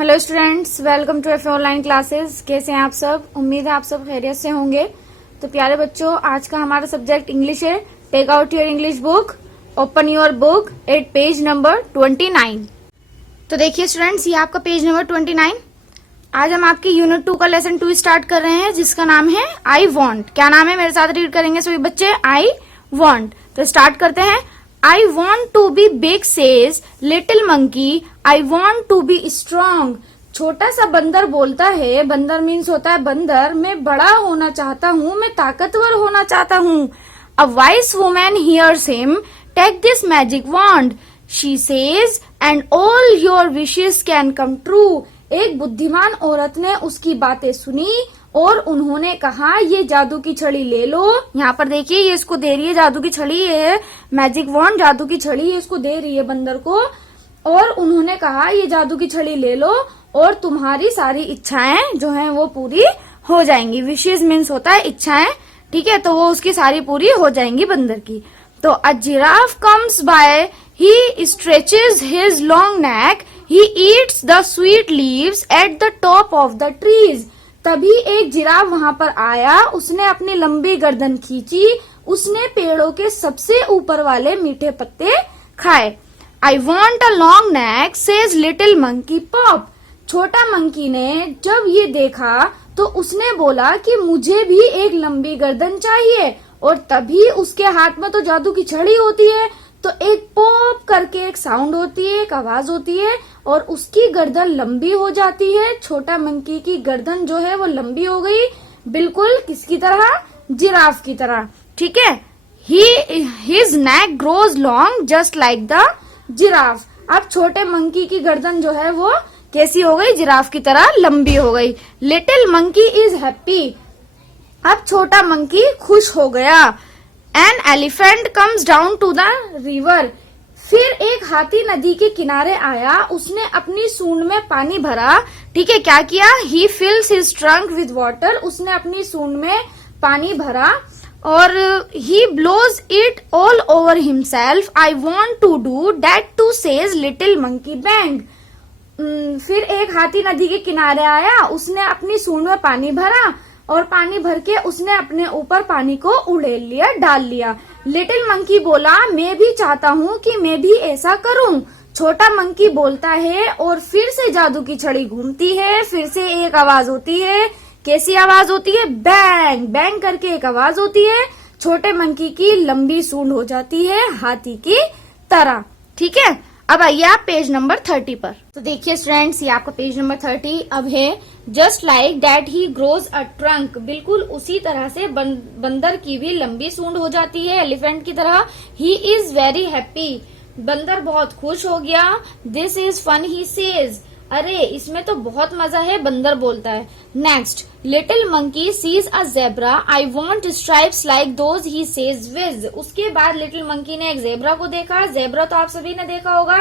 Hello students, welcome to F online classes. कैसे हैं आप सब? उम्मीद है आप सब खैरियत से होंगे। तो प्यारे बच्चों, आज का हमारा सब्जेक्ट इंग्लिश है। Take out your English book, open your book at page number 29। तो देखिए स्टूडेंट्स, ये आपका पेज नंबर 29। आज हम आपकी यूनिट 2 का लेसन 2 स्टार्ट कर रहे हैं, जिसका नाम है आई वॉन्ट। क्या नाम है? मेरे साथ रीड करेंगे सभी बच्चे। I want. तो स्टार्ट करते हैं। I want to be big says little monkey. I want to be strong. छोटा सा बंदर बोलता है, बंदर मीन्स होता है बंदर, मैं बड़ा होना चाहता हूँ, मैं ताकतवर होना चाहता हूँ। A wise woman hears him. Take this magic wand, she says, and all your wishes can come true. एक बुद्धिमान औरत ने उसकी बातें सुनी और उन्होंने कहा, ये जादू की छड़ी ले लो। यहाँ पर देखिए, ये इसको दे रही है जादू की छड़ी, ये मैजिक वॉन्ड जादू की छड़ी, ये इसको दे रही है बंदर को। और उन्होंने कहा, ये जादू की छड़ी ले लो और तुम्हारी सारी इच्छाएं जो हैं वो पूरी हो जाएंगी। विशेष मीन्स होता है इच्छाएं, ठीक है? तो वो उसकी सारी पूरी हो जाएंगी बंदर की। तो a giraffe comes by, he stretches his long neck, he eats the sweet leaves at the top of the trees. तभी एक जिराफ वहां पर आया, उसने अपनी लंबी गर्दन खींची, उसने पेड़ों के सबसे ऊपर वाले मीठे पत्ते खाए। I want a long neck says little monkey pop. छोटा मंकी ने जब ये देखा तो उसने बोला कि मुझे भी एक लंबी गर्दन चाहिए। और तभी उसके हाथ में तो जादू की छड़ी होती है, तो एक पॉप करके एक साउंड होती है, एक आवाज होती है और उसकी गर्दन लंबी हो जाती है। छोटा मंकी की गर्दन जो है वो लंबी हो गई, बिल्कुल किसकी तरह? जिराफ की तरह, ठीक है? His neck grows long just like the giraffe. अब छोटे मंकी की गर्दन जो है वो कैसी हो गई? जिराफ की तरह लंबी हो गई। Little monkey is happy. अब छोटा मंकी खुश हो गया। An elephant comes down to the river. फिर एक हाथी नदी के किनारे आया, उसने अपनी सूंड में पानी भरा, ठीक है? क्या किया? He fills his trunk with water. उसने अपनी सूंड में पानी भरा और he blows it all over himself. I want to do that too says little monkey bang. फिर एक हाथी नदी के किनारे आया, उसने अपनी सूंड में पानी भरा और पानी भर के उसने अपने ऊपर पानी को उड़ेल लिया, डाल लिया। लिटिल मंकी बोला, मैं भी चाहता हूँ कि मैं भी ऐसा करूँ। छोटा मंकी बोलता है और फिर से जादू की छड़ी घूमती है। फिर से एक आवाज होती है। कैसी आवाज होती है? बैंग बैंग करके एक आवाज होती है। छोटे मंकी की लंबी सूंड हो जाती है हाथी की तरह, ठीक है? अब आइए आप पेज नंबर 30 पर। तो देखिए स्टूडेंट्स, ये आपका पेज नंबर 30 अब है। Just like that he grows a trunk. बिल्कुल उसी तरह से बंदर की भी लंबी सूंड हो जाती है एलिफेंट की तरह। He is very happy. बंदर बहुत खुश हो गया। This is fun he says. अरे इसमें तो बहुत मजा है, बंदर बोलता है। Next, little monkey sees a zebra. I want stripes like those he says whizz. उसके बाद लिटिल मंकी ने एक जेब्रा को देखा। जेब्रा तो आप सभी ने देखा होगा।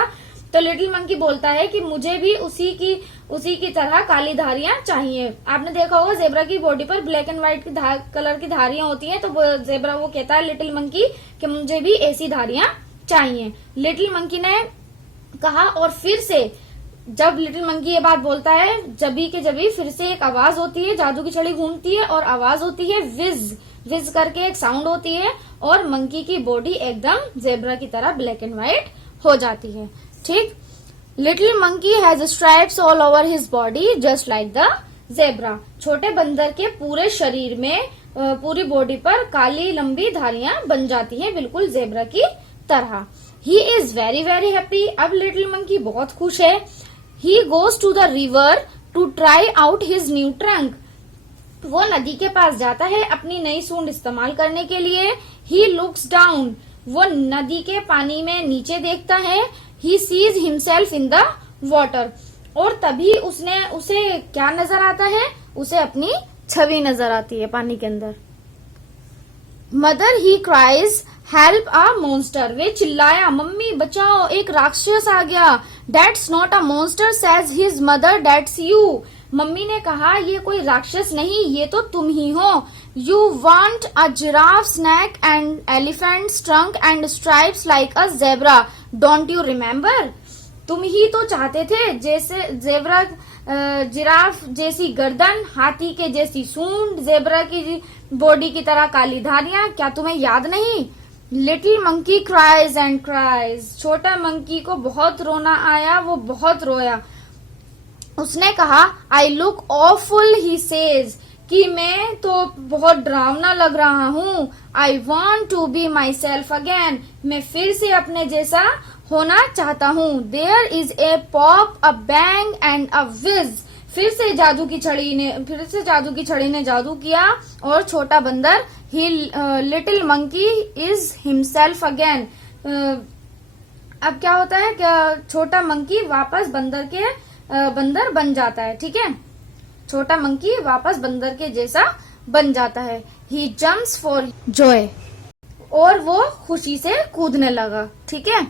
तो लिटिल मंकी बोलता है कि मुझे भी उसी की तरह काली धारियां चाहिए। आपने देखा होगा जेब्रा की बॉडी पर ब्लैक एंड व्हाइट कलर की धारियां होती हैं। तो जेब्रा वो कहता है लिटिल मंकी कि मुझे भी ऐसी धारियां चाहिए। लिटिल मंकी ने कहा और फिर से जब लिटिल मंकी ये बात बोलता है, जबी फिर से एक आवाज होती है, जादू की छड़ी घूमती है और आवाज होती है विज विज करके एक साउंड होती है और मंकी की बॉडी एकदम जेब्रा की तरह ब्लैक एंड व्हाइट हो जाती है, ठीक? Little monkey has stripes all over his body just like the zebra. छोटे बंदर के पूरे शरीर में, पूरी बॉडी पर काली लंबी धारियां बन जाती हैं, बिल्कुल जेब्रा की तरह। He is very very happy. अब लिटिल मंकी बहुत खुश है। He goes to the river to try out his new trunk. वो नदी के पास जाता है अपनी नई सूंड इस्तेमाल करने के लिए। He looks down. वो नदी के पानी में नीचे देखता है। He sees himself in the water. और तभी उसे क्या नजर आता है? उसे अपनी छवि नजर आती है पानी के अंदर। Mother he cries help a monster. वे चिल्लाया, मम्मी बचाओ, एक राक्षस आ गया। That's not a monster says his mother, that's you. Mummy ने कहा, ये कोई राक्षस नहीं, ये तो तुम ही हो। You want a giraffes neck and elephants trunk and stripes like a zebra, don't you remember. तुम ही तो चाहते थे जैसे जेब्रा जिराफ जैसी गर्दन, हाथी के जैसी सूंड, जेब्रा की बॉडी की तरह काली धारियां, क्या तुम्हें याद नहीं? Little monkey cries and cries, छोटा मंकी को बहुत रोना आया, वो बहुत रोया। उसने कहा I look awful, he says, कि मैं तो बहुत डरावना लग रहा हूँ। I want to be myself again, मैं फिर से अपने जैसा होना चाहता हूँ। There is a pop, a bang and a whizz, फिर से जादू की छड़ी ने जादू किया और छोटा बंदर ही little monkey is himself again. अब क्या होता है, क्या छोटा मंकी वापस बंदर बन जाता है। ठीक है, छोटा मंकी वापस बंदर के जैसा बन जाता है। ही जम्प्स फॉर जॉय, और वो खुशी से कूदने लगा। ठीक है,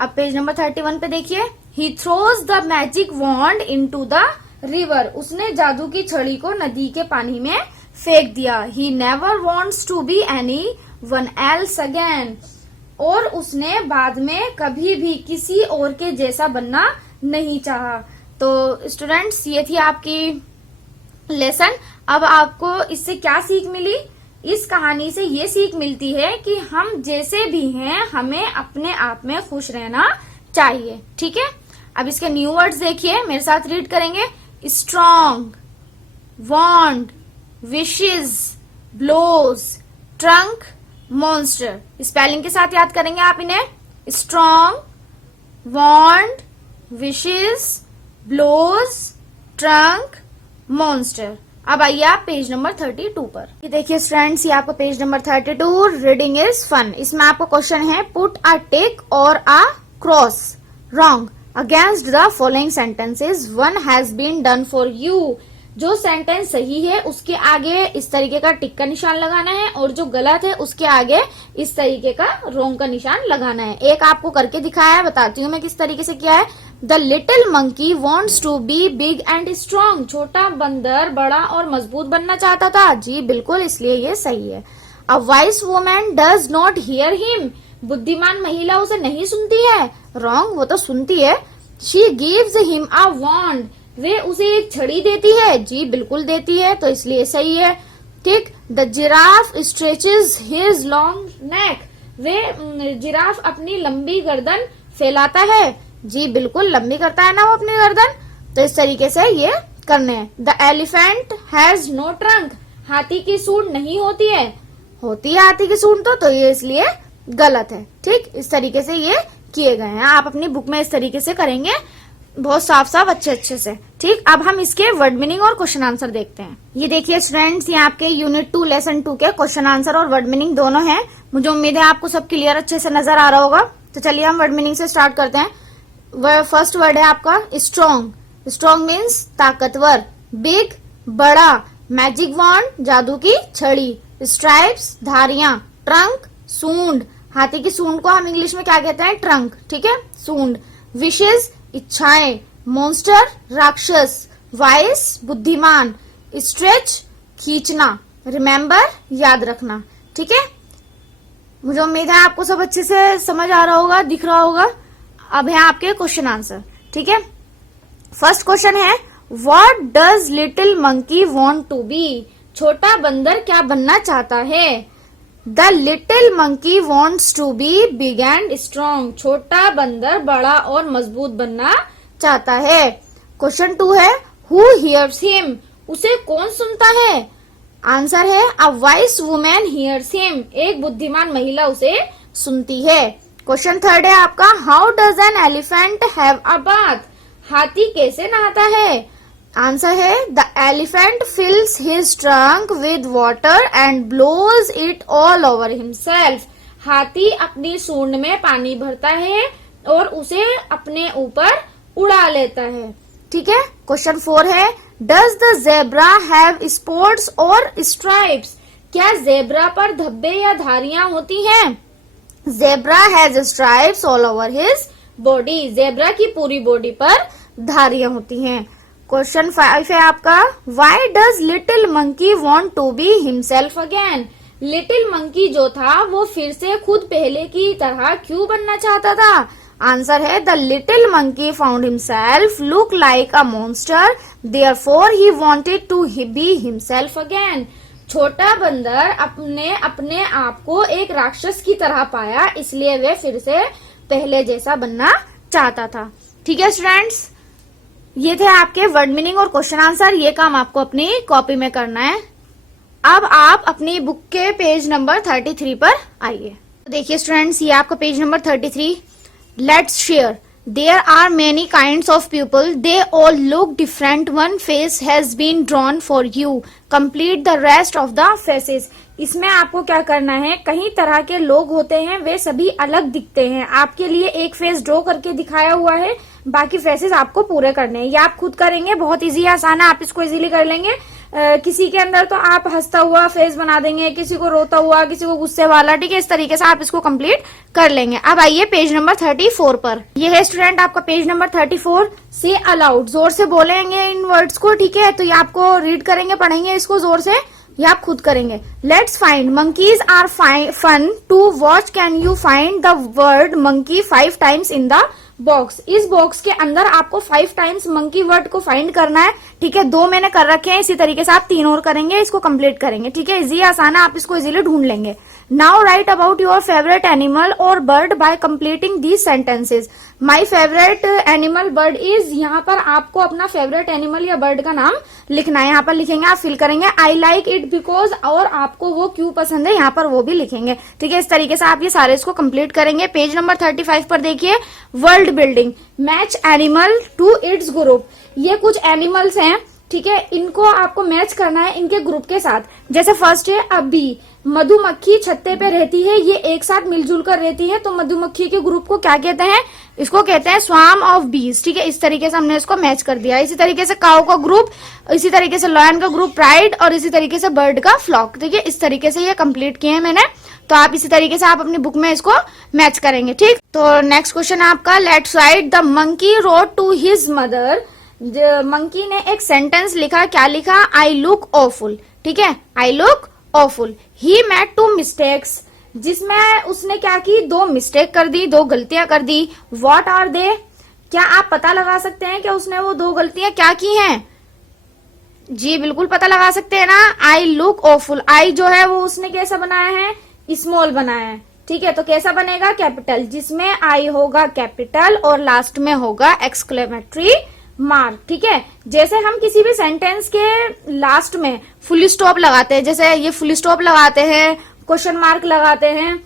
अब पेज नंबर 31 पे देखिए। He throws the magic wand into the river, उसने जादू की छड़ी को नदी के पानी में फेंक दिया। He never wants to be anyone else again, और उसने बाद में कभी भी किसी और के जैसा बनना नहीं चाहा। तो स्टूडेंट्स, ये थी आपकी लेसन। अब आपको इससे क्या सीख मिली? इस कहानी से ये सीख मिलती है कि हम जैसे भी हैं हमें अपने आप में खुश रहना चाहिए। ठीक है, अब इसके न्यू वर्ड्स देखिए, मेरे साथ रीड करेंगे। Strong, want, wishes, blows, trunk, monster. Spelling के साथ याद करेंगे आप इन्हें। Strong, want, wishes, blows, trunk, monster. अब आइए आप पेज नंबर 32 पर। ये देखिए स्टूडेंट्स, ये आपका page number 32, reading is fun. इसमें आपको क्वेश्चन है, पुट अ टिक और a cross wrong against the following sentences, one has been done for you. जो सेंटेंस सही है उसके आगे इस तरीके का टिक का निशान लगाना है, और जो गलत है उसके आगे इस तरीके का रॉन्ग का निशान लगाना है। एक आपको करके दिखाया है, बताती हूँ मैं किस तरीके से किया है। The little monkey wants to be big and strong, छोटा बंदर बड़ा और मजबूत बनना चाहता था। जी बिल्कुल, इसलिए ये सही है। A vice woman does not hear him, बुद्धिमान महिला उसे नहीं सुनती है। रॉन्ग, वो तो सुनती है। शी गिव्स हिम अ वॉन्ड, वे उसे एक छड़ी देती है। जी बिल्कुल देती है, तो इसलिए सही है। ठीक। The giraffe stretches his long neck, way giraffe अपनी लंबी गर्दन फैलाता है। जी बिल्कुल, लंबी करता है ना वो अपनी गर्दन, तो इस तरीके से ये करने हैं। The elephant has no trunk, हाथी की सूंड नहीं होती है। होती है हाथी की सूंड तो ये इसलिए गलत है। ठीक, इस तरीके से ये किए गए हैं। आप अपनी बुक में इस तरीके से करेंगे, बहुत साफ साफ अच्छे से। ठीक, अब हम इसके वर्ड मीनिंग और क्वेश्चन आंसर देखते हैं। ये देखिए स्टूडेंट्स, ये आपके यूनिट 2 लेसन 2 के क्वेश्चन आंसर और वर्ड मीनिंग दोनों हैं। मुझे उम्मीद है आपको सब क्लियर अच्छे से नजर आ रहा होगा। तो चलिए हम वर्ड मीनिंग से स्टार्ट करते हैं। फर्स्ट वर्ड है आपका स्ट्रॉन्ग। स्ट्रॉन्ग मीन्स ताकतवर। बिग, बड़ा। मैजिक वॉन्ड, जादू की छड़ी। स्ट्राइप्स, धारियां। ट्रंक, सूंड, हाथी की सूंड को हम इंग्लिश में क्या कहते हैं? ट्रंक। ठीक है, सूंड। विशेज, इच्छाएं। मॉन्स्टर, राक्षस। वाइस, बुद्धिमान। स्ट्रेच, खींचना। रिमेम्बर, याद रखना। ठीक है, मुझे उम्मीद है आपको सब अच्छे से समझ आ रहा होगा, दिख रहा होगा। अब है आपके क्वेश्चन आंसर। ठीक है, फर्स्ट क्वेश्चन है, what does little monkey want to be? छोटा बंदर क्या बनना चाहता है? The little monkey wants to be big and strong, छोटा बंदर बड़ा और मजबूत बनना चाहता है। क्वेश्चन 2 है, हु हियर्स हिम? उसे कौन सुनता है? आंसर है, a wise women hears him, एक बुद्धिमान महिला उसे सुनती है। क्वेश्चन 3 है आपका, how does an elephant have a bath? हाथी कैसे नहाता है? आंसर है, the elephant fills his trunk with water and blows it all over himself. हाथी अपनी सूंड में पानी भरता है और उसे अपने ऊपर उड़ा लेता है। ठीक है, क्वेश्चन 4 है, does the zebra have spots और स्ट्राइप्स? क्या जेब्रा पर धब्बे या धारियां होती हैं? Zebra has stripes all over his body, zebra की पूरी बॉडी पर धारियां होती हैं। क्वेश्चन 5 है आपका, why does little monkey want to be himself again? Little monkey जो था वो फिर से खुद पहले की तरह क्यों बनना चाहता था? आंसर है the little monkey found himself look like a monster therefore he wanted to be himself again. छोटा बंदर अपने अपने आप को एक राक्षस की तरह पाया, इसलिए वे फिर से पहले जैसा बनना चाहता था। ठीक है स्टूडेंट्स, ये थे आपके वर्ड मीनिंग और क्वेश्चन आंसर। ये काम आपको अपनी कॉपी में करना है। अब आप अपनी बुक के पेज नंबर 33 पर आइए। देखिए स्टूडेंट्स, ये आपका page number 33। Let's share there are many kinds of people, they all look different, one face has been drawn for you, complete the rest of the faces. इसमें आपको क्या करना है, कई तरह के लोग होते हैं, वे सभी अलग दिखते हैं। आपके लिए एक फेस ड्रॉ करके दिखाया हुआ है, बाकी फेसेस आपको पूरे करने हैं। ये आप खुद करेंगे, बहुत इजी आसान है, आप इसको इजीली कर लेंगे। किसी के अंदर तो आप हंसता हुआ फेस बना देंगे, किसी को रोता हुआ, किसी को गुस्से वाला, ठीक है, इस तरीके से आप इसको कंप्लीट कर लेंगे। अब आइए पेज नंबर 34 पर। ये है स्टूडेंट आपका पेज नंबर 34। से अलाउड, जोर से बोलेंगे इन वर्ड्स को, ठीक है, तो ये आपको रीड करेंगे, पढ़ेंगे इसको जोर से, ये आप खुद करेंगे। Let's find monkeys are fun to watch, can you find the word monkey 5 times in the box. इस बॉक्स के अंदर आपको 5 टाइम्स मंकी वर्ड को फाइंड करना है, ठीक है। 2 मैंने कर रखे हैं, इसी तरीके से आप 3 और करेंगे, इसको कंप्लीट करेंगे, ठीक है। इजी आसान है, आप इसको इजीली ढूंढ लेंगे। Now write about your favourite animal और bird by completing these sentences. My favourite animal bird is, यहाँ पर आपको अपना फेवरेट एनिमल या बर्ड का नाम लिखना है, यहाँ पर लिखेंगे, आप फिल करेंगे। आई लाइक इट बिकॉज, और आपको वो क्यों पसंद है, यहाँ पर वो भी लिखेंगे, ठीक है। इस तरीके से आप ये सारे इसको कंप्लीट करेंगे। पेज नंबर 35 पर देखिए, world building, match animal to its group. ये कुछ एनिमल्स हैं, ठीक है, इनको आपको मैच करना है इनके ग्रुप के साथ। जैसे फर्स्ट है अबी, मधुमक्खी छत्ते पे रहती है, ये एक साथ मिलजुल कर रहती है, तो मधुमक्खी के ग्रुप को क्या कहते हैं, इसको कहते हैं स्वार्म ऑफ बीज, ठीक है। इस तरीके से हमने इसको मैच कर दिया। इसी तरीके से काऊ का ग्रुप, इसी तरीके से लॉयन का ग्रुप प्राइड, और इसी तरीके से बर्ड का फ्लॉक, ठीक है। इस तरीके से ये कंप्लीट किए हैं मैंने, तो आप इसी तरीके से आप अपनी बुक में इसको मैच करेंगे, ठीक। तो नेक्स्ट क्वेश्चन है आपका, let's write the monkey road to his mother. Monkey ने एक सेंटेंस लिखा, क्या लिखा, आई लुक ऑफुल, ठीक है, आई look awful. He made 2 mistakes, जिसमें उसने क्या की, 2 मिस्टेक कर दी, 2 गलतियां कर दी। व्हाट आर दे, क्या आप पता लगा सकते हैं कि उसने वो 2 गलतियां क्या की हैं? जी बिल्कुल पता लगा सकते हैं ना। आई लुक ऑफुल, आई जो है वो उसने कैसा बनाया है, स्मॉल बनाया है, ठीक है, तो कैसा बनेगा, कैपिटल, जिसमें आई होगा कैपिटल और लास्ट में होगा एक्सक्लेमेटरी मार्क, ठीक है। जैसे हम किसी भी सेंटेंस के लास्ट में फुल स्टॉप लगाते हैं, जैसे ये फुल स्टॉप लगाते हैं, क्वेश्चन मार्क लगाते हैं,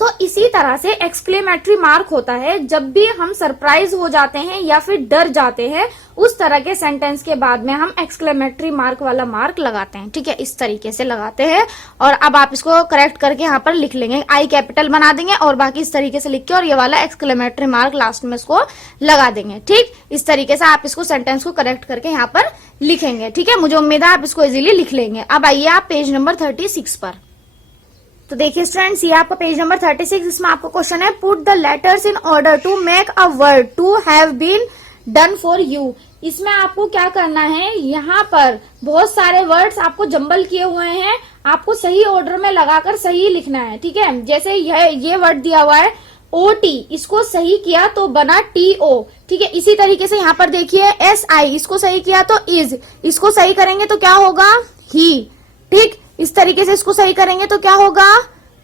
तो इसी तरह से एक्सक्लेमेटरी मार्क होता है जब भी हम सरप्राइज हो जाते हैं या फिर डर जाते हैं, उस तरह के सेंटेंस के बाद में हम एक्सक्लेमेटरी मार्क वाला मार्क लगाते हैं, ठीक है, इस तरीके से लगाते हैं। और अब आप इसको करेक्ट करके यहाँ पर लिख लेंगे, आई कैपिटल बना देंगे और बाकी इस तरीके से लिख के, और ये वाला एक्सक्लेमेटरी मार्क लास्ट में इसको लगा देंगे, ठीक। इस तरीके से आप इसको सेंटेंस को करेक्ट करके यहाँ पर लिखेंगे, ठीक है। मुझे उम्मीद है आप इसको इजीली लिख लेंगे। अब आइए आप पेज नंबर 36 पर। तो देखिए स्टूडेंट्स, ये आपका पेज नंबर 36, इसमें आपको क्वेश्चन है, put the letters in order to make a word two have been done for you. इसमें आपको क्या करना है, यहाँ पर बहुत सारे वर्ड्स आपको जंबल किए हुए हैं, आपको सही ऑर्डर में लगाकर सही लिखना है, ठीक है। जैसे ये वर्ड दिया हुआ है OT, इसको सही किया तो बना TO, ठीक है। इसी तरीके से यहाँ पर देखिए SI, इसको सही किया तो इज, इसको सही करेंगे तो क्या होगा, ही, ठीक। इस तरीके से इसको सही करेंगे तो क्या होगा,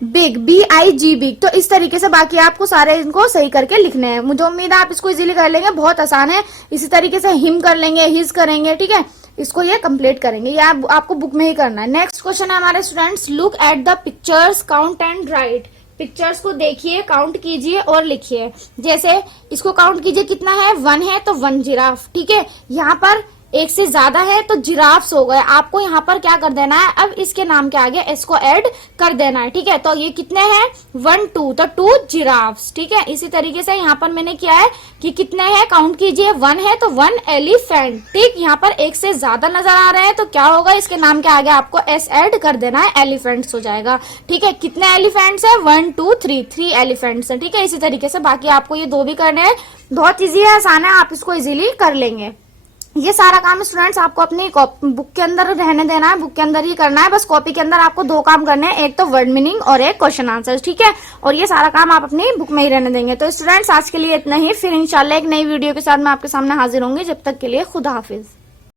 बिग, BIG, बिग। तो इस तरीके से बाकी आपको सारे इनको सही करके लिखने हैं। मुझे उम्मीद है आप इसको इजीली कर लेंगे, बहुत आसान है। इसी तरीके से हिम कर लेंगे, हिज करेंगे, ठीक है, इसको ये कंप्लीट करेंगे, ये आपको बुक में ही करना है। नेक्स्ट क्वेश्चन है हमारे students, look at the pictures, count and right. Pictures को देखिए, काउंट कीजिए और लिखिए। जैसे इसको काउंट कीजिए, कितना है, 1 है तो 1 जिराफ, ठीक है। यहाँ पर 1 से ज्यादा है तो जिराफ्स हो गए। आपको यहाँ पर क्या कर देना है, अब इसके नाम के आगे इसको ऐड कर देना है, ठीक है। तो ये कितने हैं, 1 2, तो 2 जिराफ्स, ठीक है। इसी तरीके से यहाँ पर मैंने किया है कि कितने हैं, काउंट कीजिए, 1 है तो 1 एलिफेंट, ठीक। यहाँ पर 1 से ज्यादा नजर आ रहे हैं तो क्या होगा, इसके नाम के आगे आपको S ऐड कर देना है, एलिफेंट्स हो जाएगा, ठीक है। कितने एलिफेंट्स है, 1 2 3 एलिफेंट्स है, ठीक है। इसी तरीके से बाकी आपको ये 2 भी करने हैं, बहुत इजी है, आसान है, आप इसको इजीली कर लेंगे। ये सारा काम स्टूडेंट्स आपको अपनी बुक के अंदर रहने देना है, बुक के अंदर ही करना है। बस कॉपी के अंदर आपको 2 काम करने हैं, एक तो वर्ड मीनिंग और एक क्वेश्चन आंसर, ठीक है। और ये सारा काम आप अपनी बुक में ही रहने देंगे। तो स्टूडेंट्स आज के लिए इतना ही, फिर इंशाल्लाह एक नई वीडियो के साथ मैं आपके सामने हाजिर होंगी। जब तक के लिए खुदा हाफिज।